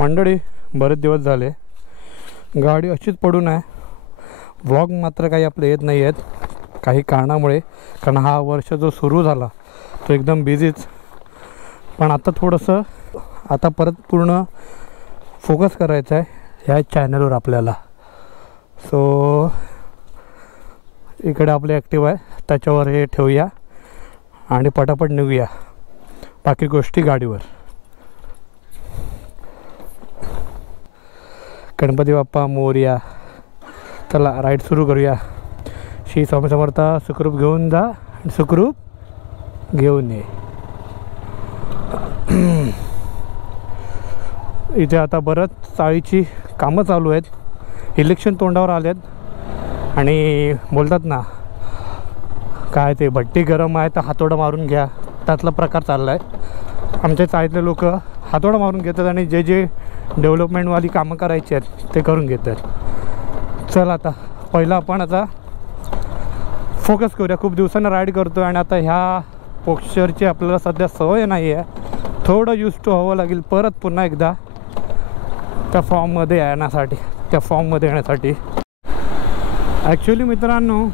मंडळी, बरेच दिवस झाले गाडी अशीच पडून आहे. व्लॉग मात्र काही आपले येत नाही आहेत काही कारणामुळे, कारण हा वर्ष जो सुरू झाला तो एकदम बिझीच. पण आता थोडंसं आता परत पूर्ण फोकस करायचं आहे ह्या चॅनलवर आपल्याला. सो इकडे आपले ॲक्टिव्ह आहे, त्याच्यावर हे ठेवूया आणि पटापट निघूया बाकी गोष्टी गाडीवर. गणपती बाप्पा मोरया. चला राईड सुरू करूया. श्री स्वामी समर्थ. सुखरूप घेऊन जा आणि सुखरूप घेऊन ये. इथे आता बरंच चाळीची कामं चालू आहेत. इलेक्शन तोंडावर आले आहेत आणि बोलतात ना काय ते भट्टी गरम आहे तर हातोडा मारून घ्या, त्यातला प्रकार चालला आहे. आमच्या चाळीतले लोक हातोडा मारून घेतात आणि जे जे डेव्हलपमेंटवाली कामं करायची आहेत ते करून घेतात. चल आता पहिलं आपण आता फोकस करूया. खूप दिवसांना राईड करतो आणि आता ह्या पोश्चरची आपल्याला सध्या सवय नाही आहे. थोडं यूज टू हवं लागेल परत पुन्हा एकदा त्या फॉर्ममध्ये येण्यासाठी. ॲक्च्युली मित्रांनो,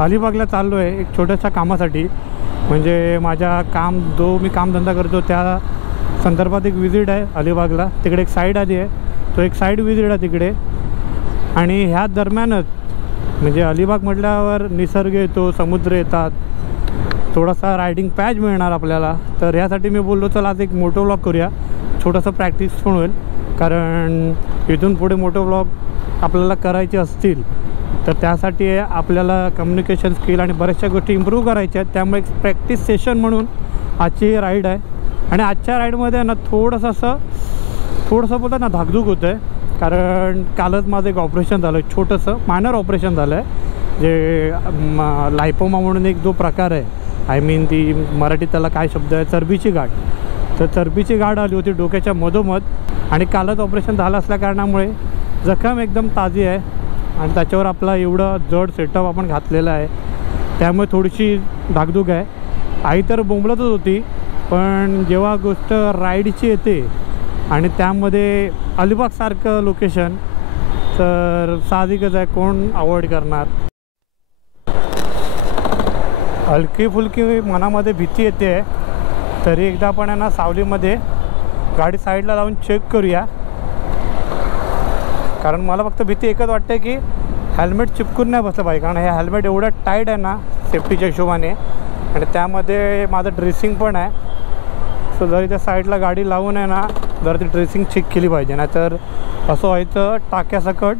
अलिबागला चाललो आहे एक छोट्याशा कामासाठी. म्हणजे मी कामधंदा करतो त्या संदर्भात एक विजिट आहे अलिबागला. तिकडे एक साईड आली आहे, तो एक साईड विजिट आहे तिकडे. आणि ह्या दरम्यानच म्हणजे अलिबाग म्हटल्यावर निसर्ग येतो, समुद्र येतात, थोडासा रायडिंग पॅच मिळणार आपल्याला. तर ह्यासाठी मी बोललो चला आज एक मोटो व्लॉग करूया, छोटंसं प्रॅक्टिस पण होईल. कारण इथून पुढे मोटो व्लॉग आपल्याला करायचे असतील तर त्यासाठी आपल्याला कम्युनिकेशन स्किल आणि बऱ्याचशा गोष्टी इम्प्रूव्ह करायच्या आहेत. त्यामुळे एक प्रॅक्टिस सेशन म्हणून आजची राईड आहे. आणि आजच्या राईडमध्ये ना थोडंसं बोलतात ना धाकधूक होतं आहे. कारण कालच माझं एक ऑपरेशन झालं, छोटंसं मायनर ऑपरेशन झालं आहे. जे लायपोमा म्हणून एक जो प्रकार आहे, ती मराठीत त्याला काय शब्द आहे, चरबीची गाठ. तर चरबीची गाठ आली होती डोक्याच्या मधोमध आणि कालच ऑपरेशन झालं असल्या कारणामुळे जखम एकदम ताजी आहे. आणि त्याच्यावर आपला एवढं जड सेटअप आपण घातलेला आहे, त्यामुळे थोडीशी धाकधूक आहे. आई तर बोंबलतच होती, पण जेव्हा गोष्ट राईडची येते आणि त्यामध्ये अलिबागसारखं लोकेशन तर साहजिकच आहे, कोण अवॉइड करणार. हलकी फुलकी मनामध्ये भीती येते, तरी एकदा आपण आहे ना सावलीमध्ये गाडी साईडला लावून चेक करूया. कारण मला फक्त भीती एकच वाटते की हेल्मेट चिपकून नाही बसलं पाहिजे. कारण हे हेल्मेट एवढं टाईट आहे ना सेफ्टीच्या हिशोबाने, आणि त्यामध्ये माझं ड्रेसिंग पण आहे. सो जरी त्या साईडला गाडी लावून आहे ना जर ती ड्रेसिंग चेक केली पाहिजे, नाहीतर असं व्हायचं टाक्यासकट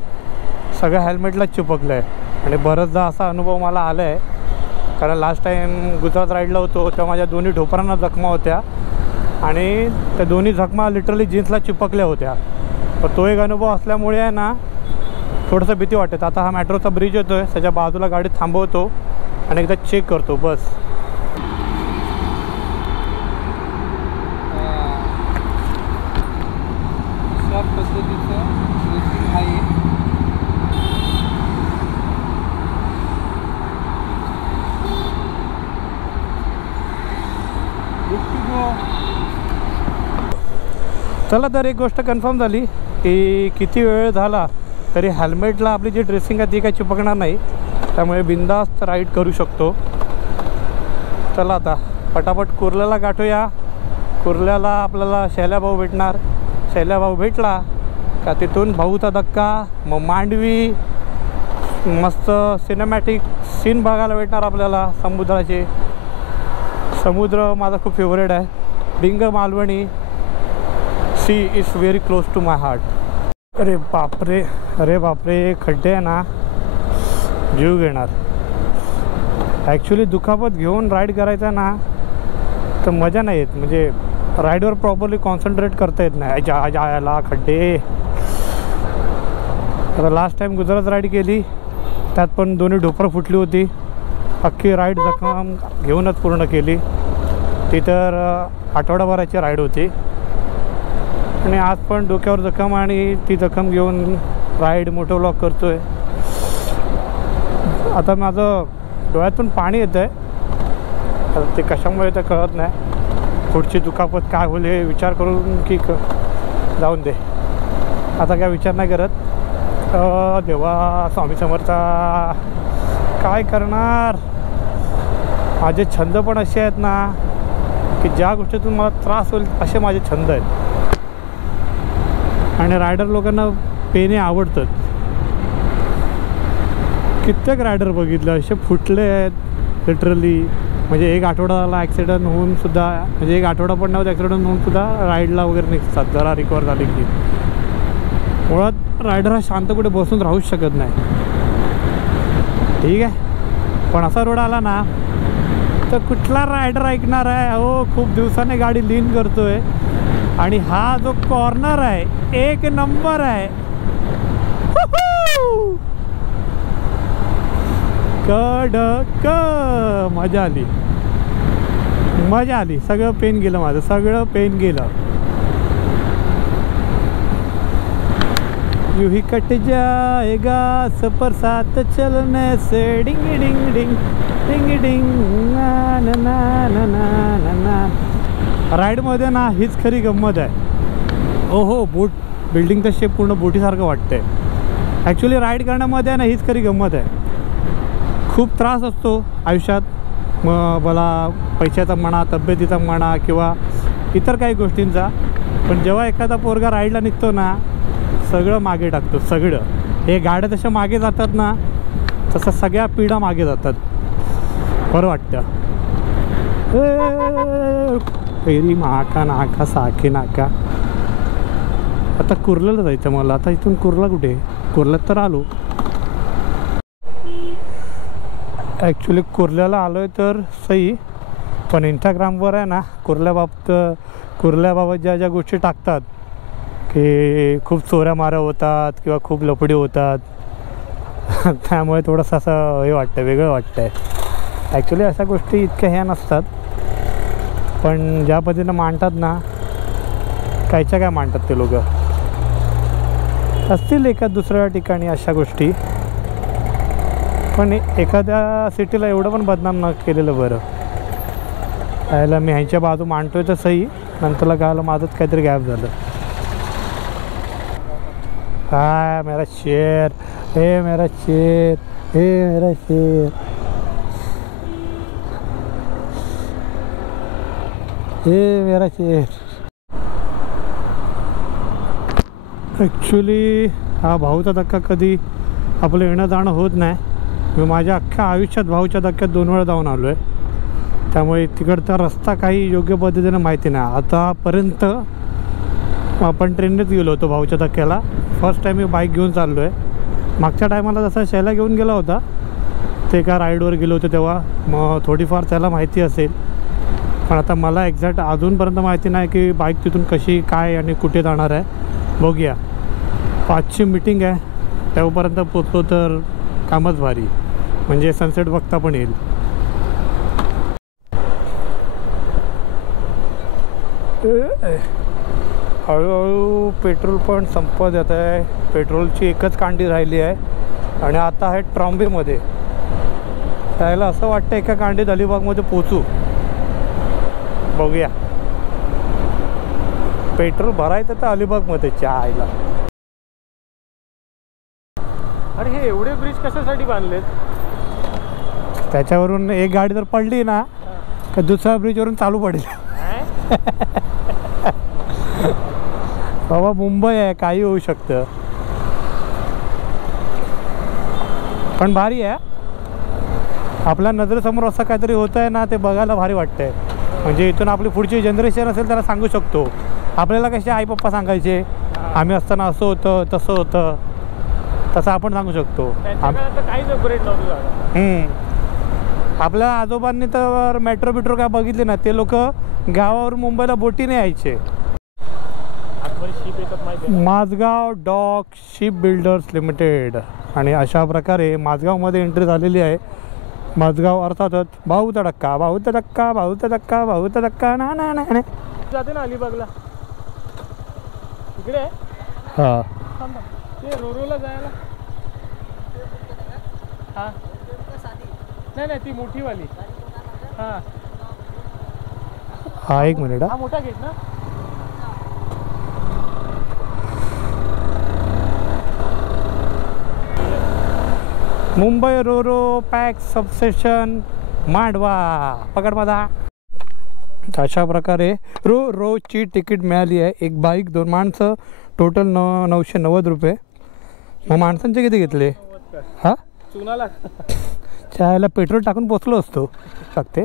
सगळं हेल्मेटला चिपकलं आहे. आणि बरंचदा असा अनुभव मला आला आहे. कारण लास्ट टाईम गुजरात राईडला होतो तेव्हा माझ्या दोन्ही ढोपरांना जखमा होत्या आणि त्या दोन्ही जखमा लिटरली जीन्सला चिपकल्या होत्या. पण तो एक अनुभव असल्यामुळे आहे ना थोडंसं भीती वाटते. आता हा मेट्रोचा ब्रिज येतो आहे, त्याच्या बाजूला गाडी थांबवतो आणि एकदा चेक करतो बस. अशा पद्धतीचं ड्रेसिंग आहे. चला तर एक गोष्ट कन्फर्म झाली की किती वेळ झाला तरी हेल्मेटला आपली जी ड्रेसिंग आहे ती काही चिपकणार नाही, त्यामुळे बिंदास्त राईड करू शकतो. चला आता पटापट कुर्ल्याला गाठूया. कुर्ल्याला आपल्याला शैल्याभाऊ भेटणार. शैल्याभाऊ भेटला का तिथून भाऊचा धक्का, मग मांडवी, मस्त सिनेमॅटिक सीन बघायला भेटणार आपल्याला समुद्राचे. समुद्र माझा खूप फेवरेट आहे. बिंग Malvani. She is very close to my heart. अरे बापरे खड्डे आहे ना जीव घेणार. ॲक्च्युली दुखापत घेऊन राईड करायचा ना तर मजा नाही येत. म्हणजे राईडवर प्रॉपरली कॉन्सन्ट्रेट करता येत नाही. जायला खड्डे. आता लास्ट टाईम गुजरात राईड केली, त्यात पण दोन्ही ढोपरं फुटली होती. अख्खी राईड जखम घेऊनच पूर्ण केली. ती तर आठवडाभराची राईड होती. आणि आज पण डोक्यावर जखम आणि ती जखम घेऊन राईड मोटो व्लॉग करतो आहे. आता माझं डोळ्यातून पाणी येतं आहे. आता ते कशामुळे तर कळत नाही. पुढची दुखापत काय होईल हे विचार करून की जाऊन दे. आता काय विचार नाही करत. देवा स्वामी समर्था, काय करणार. माझे छंद पण असे आहेत ना की ज्या गोष्टीतून मला त्रास होईल असे माझे छंद आहेत. आणि रायडर लोकांना पेने आवडतात. कित्येक रायडर बघितलं असे फुटले आहेत लिटरली. म्हणजे एक आठवड्याला ॲक्सिडेंट होऊन सुद्धा, म्हणजे एक आठवडा पण नव्हतं ॲक्सिडेंट होऊन सुद्धा राईडला वगैरे निघतात जरा रिकवर झाली की. मुळात रायडर हा शांत कुठे बसून राहूच शकत नाही. ठीक आहे, पण असा रोड आला ना तर कुठला रायडर ऐकणार आहे. हो, खूप दिवसाने गाडी लीन करतोय आणि हा जो कॉर्नर आहे एक नंबर आहे. कडक, मजा आली, मजा आली. सगळं पेन गेलं माझं, सगळं पेन गेलं. यूं ही कट जाएगा सफर साथ चलने से. डिंग डिंग डिंग डिंग डिंग ना ना ना ना ना ना. राईडमध्ये ना हीच खरी गंमत आहे. हो, बोट बिल्डिंगचं शेप पूर्ण बोटीसारखं वाटतंय. ॲक्च्युली राईड करण्यामध्ये ना हीच खरी गंमत आहे. खूप त्रास असतो आयुष्यात, मग मला पैशाचा म्हणा, तब्येतीचा म्हणा किंवा इतर काही गोष्टींचा. पण जेव्हा एखादा पोरगा राईडला निघतो ना सगळं मागे टाकतो. सगळं हे गाड्या तशा मागे जातात ना तसं सगळ्या पिढ्या मागे जातात. बरं वाटतं. फेरी नाका नाका साखे नाका. आता कुर्ल्याला जायचं मला. आता इथून कुर्ला कुठे, कुर्ल्यात तर आलो. ॲक्च्युली कुर्ल्याला आलो आहे तर सही, पण इंस्टाग्रामवर आहे ना कुर्ल्याबाबत ज्या गोष्टी टाकतात की खूप चोऱ्या माऱ्या होतात किंवा खूप लफडी होतात त्यामुळे थोडंसं असं हे वाटतं, वेगळं वाटतं आहे. ॲक्च्युली अशा गोष्टी इतक्या ह्या नसतात, पण ज्या पद्धतीनं मांडतात ना कायच्या काय मांडतात ते लोक. असतील एका दुसऱ्या ठिकाणी अशा गोष्टी, पण एखाद्या सिटीला एवढं पण बदनाम न केलेलं बरं. यायला मी ह्यांच्या बाजू मांडतोय तर सही, नंतरला गावाला माझंच काहीतरी गॅप झालं. हाय मेरा शेर, हे मेरा शेर, हे मेरा शेर, हे मेरा शेर. ॲक्च्युली हा भाऊचा धक्का कधी आपलं येणं जाणं होत नाही. मी माझ्या अख्ख्या आयुष्यात भाऊच्या धक्क्यात 2 वेळा जाऊन आलो आहे. त्यामुळे तिकडचा रस्ता काही योग्य पद्धतीनं माहिती नाही. आतापर्यंत आपण ट्रेननेच गेलो होतो भाऊच्या धक्क्याला. फर्स्ट टाईम मी बाईक घेऊन चाललो आहे. मागच्या टायमाला जसा शैला घेऊन गेला होता ते एका राईडवर गेलो होतो तेव्हा मग थोडीफार त्याला माहिती असेल. पण आता मला एक्झॅक्ट अजूनपर्यंत माहिती नाही की बाईक तिथून कशी काय आणि कुठे जाणार आहे. बघूया. 5ची मीटिंग आहे, तेव्हापर्यंत पोचलो तर कामच भारी, म्हणजे सनसेट बघता पण येईल. हळूहळू पेट्रोल पण संपत येत आहे. पेट्रोलची एकच कांडी राहिली आहे आणि आता आहे ट्रॉम्बेमध्ये. त्याला असं वाटतं एका कांडीत अलिबागमध्ये पोचू. बघूया. पेट्रोल भरायचं तर अलिबागमध्ये आयला. अरे हे एवढे ब्रिज कशासाठी बांधलेत? त्याच्यावरून एक गाडी जर पडली ना तर दुसऱ्या ब्रिजवरून चालू पडेल. बाबा मुंबई आहे, काही होऊ शकतं. पण भारी आहे. आपल्या नजरेसमोर असं काहीतरी होतं आहे ना ते बघायला भारी वाटतंय. म्हणजे इथून आपली पुढची जनरेशन असेल त्याला सांगू शकतो. आपल्याला कसे आई पप्पा सांगायचे आम्ही असताना असं होतं तसं होतं, तसं आपण सांगू शकतो. आपल्या आजोबांनी तर मेट्रो बिट्रो काय बघितले ना, ते लोक गावावरून मुंबईला बोटीने यायचे. Mazagaon dock ship builders limited. आणि अशा प्रकारे माझगावमध्ये एंट्री झालेली आहे. माझगाव अर्थातच भाऊचा धक्का, भाऊचा धक्का, भाऊचा धक्का, भाऊचा धक्का. ना ना ना जाते ना अलिबागला इकडे. हां ते रोरोला जायला. हां नाही नाही ती मोठीवाली. हां हा एक मिनिट. हा मोठा गेट ना. Mumbai Ro-Ro pack substation Mandwa. पकड माझा. अशा प्रकारे रोजची तिकीट मिळाली आहे. एक बाईक 2 माणसं टोटल 990 रुपये. मग माणसांचे किती घेतले? हां चुनाला चायला पेट्रोल टाकून पोचलो असतो. टाकते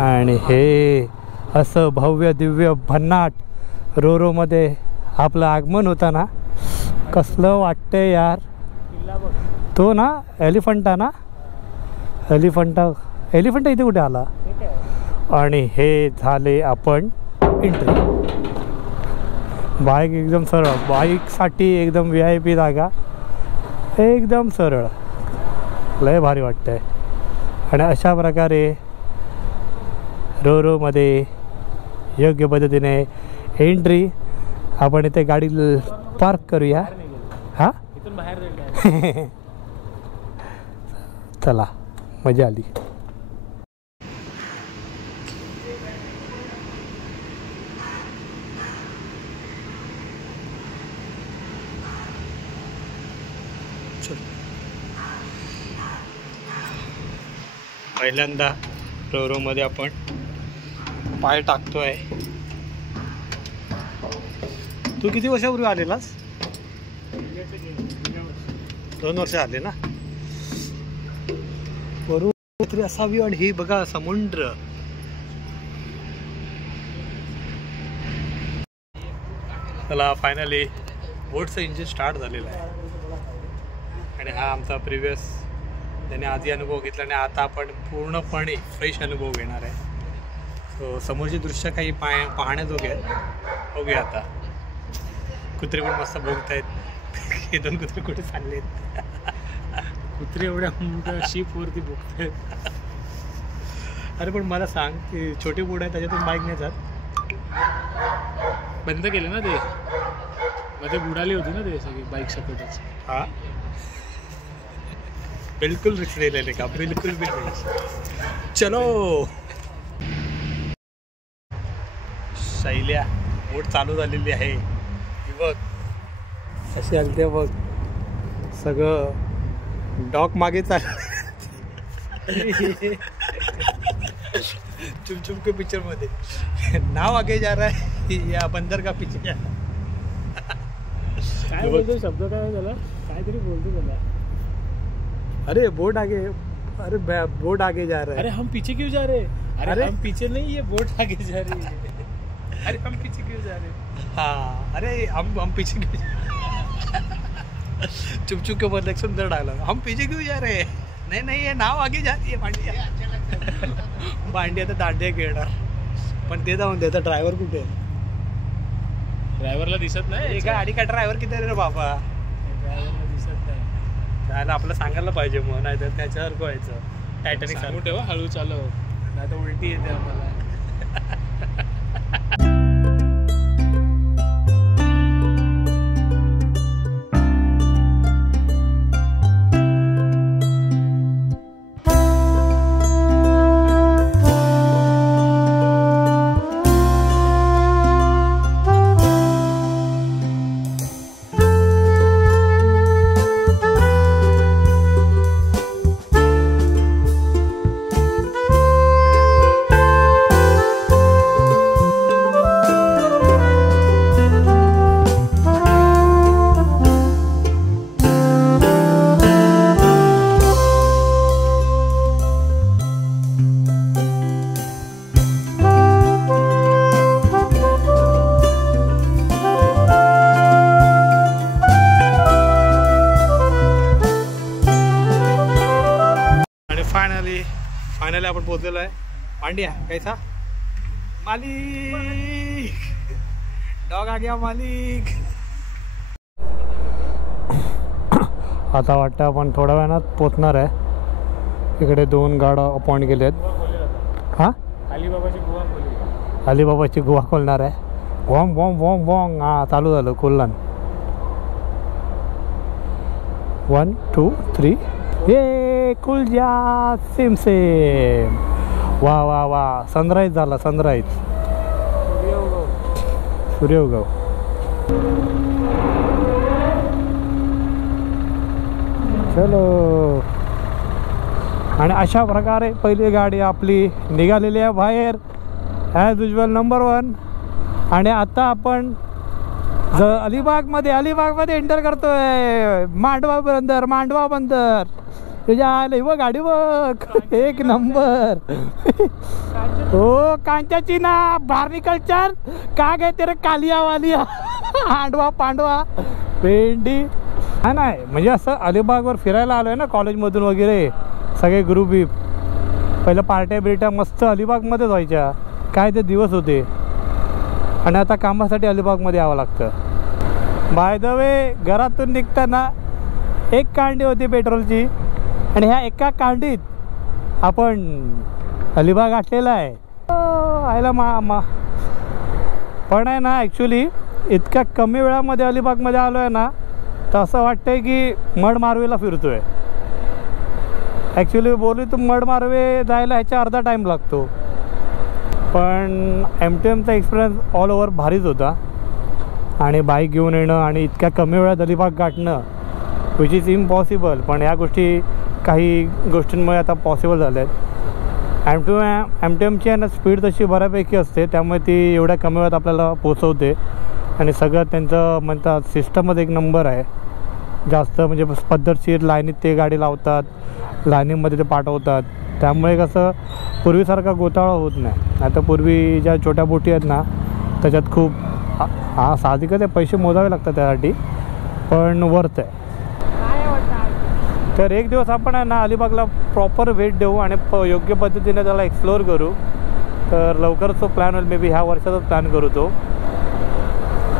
आणि हे असं भव्य दिव्य भन्नाट रोरोमध्ये आपलं आगमन होता ना. कसलं वाटतंय यार. तो ना एलिफंटा इथे कुठे आला. आणि हे झाले आपण एंट्री. बाईक एकदम सरळ. बाईकसाठी एकदम VIP जागा. एकदम सरळ. लय भारी वाटतंय. आणि अशा प्रकारे रोरोमध्ये योग्य पद्धतीने एंट्री. आपण इथे गाडी पार्क करूया. हां इथून बाहेर जाईल. चला मजा आली. पहिल्यांदा रोरोमध्ये आपण पाय टाकतोय. तू किती वर्षापूर्वी आलेलास? 2 वर्ष आले ना. वरून असावी. आणि हे बघा समुद्र. चला फायनली बोटचं इंजिन स्टार्ट झालेलं आहे. आणि हा आमचा प्रिव्हियस त्याने आधी अनुभव घेतला आणि आता आपण पूर्णपणे फ्रेश अनुभव घेणार आहे. सो समोरचे दृश्य काही पाहण्याजोगे आहेत. बघूया आता. कुत्रे पण मस्त बघत आहेत. हे 2 कुत्रे कुठे चालले आहेत? कुत्रे एवढ्या मोठ्या शिपवरती बघतायत. अरे पण मला सांग की छोटी बोट आहे त्याच्यातून बाईक नाही जात. बंद केले ना ते. मध्ये बुडाली होती ना ते सगळी बाईक सकटच. हां बिल्कुल रिस्क नहीं लेने का. बिल्कुल भी नहीं. चलो शैल्या बोट चालू झालेली आहे. बघ कशी आलते बघ. सगळं डॉक मागे चाललं. चुप चुप के पिक्चर मध्ये नाव आगे जा रहा है या बंदर का पीछे. काय बोलतो शब्द काय झाला. काहीतरी बोलतो त्याला. अरे बोट आगे. अरे बोट आगे जा रहा है. अरे हम पीछे क्यों जा रहे. अरे हम पीछे नहीं ये बोट आगे जा रही है. अरे हम पीछे क्यों जा रहे. हाँ अरे हम पीछे क्यों. चुप चुप के बाद एक सुंदर डायलॉग. हम पीछे क्यों जा रहे हैं. नहीं नहीं ये नाव आगे जाती है. भांडी आता दांडे खेळणार. पण ते जाऊन देता. ड्रायव्हर कुठे. ड्रायव्हरला दिसत नाही. गाडी का ड्रायव्हर किती रे बाबा. ड्रायव्हरला दिसत नाही. त्याला आपलं सांगायला पाहिजे मग. नाही तर त्याच्यासारखं व्हायचं. टायटॅनिक सांगून ठेवा हळू चालव. नाही तर उलटी येते आम्हाला. फायनली आपण पोहोचलेलो आहे. पांड्या कैसा. मालिक डॉग आ गया मालिक. आता वाटतं आपण थोड्या वेळात पोचणार आहे. इकडे 2 गाड्या अपॉइंट केले आहेत. हां अलिबाबाची गुहा खोली. अलिबाबाची गुहा खोलणार आहे. वॉम वॉम वॉम वॉम. हां चालू झालं. खोललं. 1 2 3 ये खुल जा. Same same. वा वा वा सनराईज झाला सनराईज सूर्यउगव चलो. आणि अशा प्रकारे पहिली गाडी आपली निघालेली आहे बाहेर ॲज युजल नंबर 1. आणि आता आपण अलिबागमध्ये एंटर करतोय. मांडवा बंदर तुझ्या आले व गाडी बघ एक नंबर. हो कांच्याची ना बारनी कल्चर का गे तेरे कालिया वालिया हांडवा पांडवा भेंडी हा नाही. म्हणजे असं अलिबागवर फिरायला आलोय ना कॉलेजमधून वगैरे सगळे ग्रुप बी. पहिलं पार्ट्या बिर्ट्या मस्त अलिबागमध्येच व्हायच्या. काय ते दिवस होते. आणि आता कामासाठी अलिबागमध्ये यावं लागतं. बाय द वे घरातून निघताना एक कांडी होती पेट्रोलची आणि ह्या एका कांडीत आपण अलिबाग गाठलेला आहे. आयला पण आहे ना ॲक्च्युली इतक्या कमी वेळामध्ये अलिबागमध्ये आलो आहे ना तर असं वाटतंय की मडमार्वेला फिरतो आहे. ॲक्च्युली बोलू तर मडमार्वे जायला ह्याच्या अर्धा टाईम लागतो. पण MTMचा एक्सपिरियन्स ऑल ओव्हर भारीच होता. आणि बाईक घेऊन येणं आणि इतक्या कमी वेळात अलिबाग गाठणं विच इज इम्पॉसिबल. पण ह्या गोष्टी काही गोष्टींमुळे आता पॉसिबल झाल्या आहेत. MTMची आहे ना स्पीड तशी बऱ्यापैकी असते त्यामुळे ती एवढ्या कमी वेळात आपल्याला पोचवते. आणि सगळं त्यांचं म्हणतात सिस्टमच एक नंबर आहे. जास्त म्हणजे पद्धतशीर लाईनीत ते गाडी लावतात. लाईनीमध्ये ते पाठवतात. त्यामुळे कसं पूर्वीसारखा गोताळा होत नाही. आता पूर्वी ज्या छोट्या बोटी आहेत ना त्याच्यात खूप साहजिकच पैसे मोजावे लागतात त्यासाठी पण वर्थ आहे. तर एक दिवस आपण आहे ना अलिबागला प्रॉपर भेट देऊ आणि योग्य पद्धतीने त्याला एक्सप्लोअर करू. तर लवकरच तो प्लॅन होईल. मे बी ह्या वर्षाचाच प्लॅन करू तो.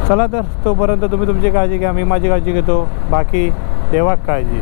चला तर तोपर्यंत तुम्ही तुमची काळजी घ्या. मी माझी काळजी घेतो. बाकी देवा काळजी.